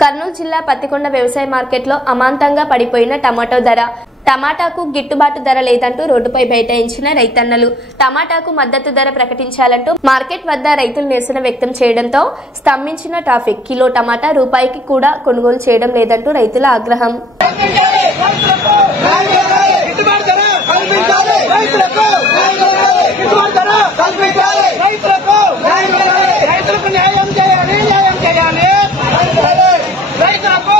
కర్నూలు జిల్లా పత్తికొండ వ్యవసాయ మార్కెట్లో అమాంతంగా పడిపోయిన టమాటో ధర. టమాటాకు గిట్టుబాటు ధర లేదంటూ రోడ్డుపై బైఠాయించిన రైతన్నలు. టమాటాకు మద్దతు ధర ప్రకటించాలంటూ మార్కెట్ వద్ద రైతులు నిరసన వ్యక్తం చేయడంతో స్తంభించిన ట్రాఫిక్. కిలో టమాటా రూపాయికి కూడా కొనుగోలు చేయడం లేదంటూ రైతుల ఆగ్రహం. రైతులకు న్యాయం చేయాలి, న్యాయం చేయాలి. రైతులకు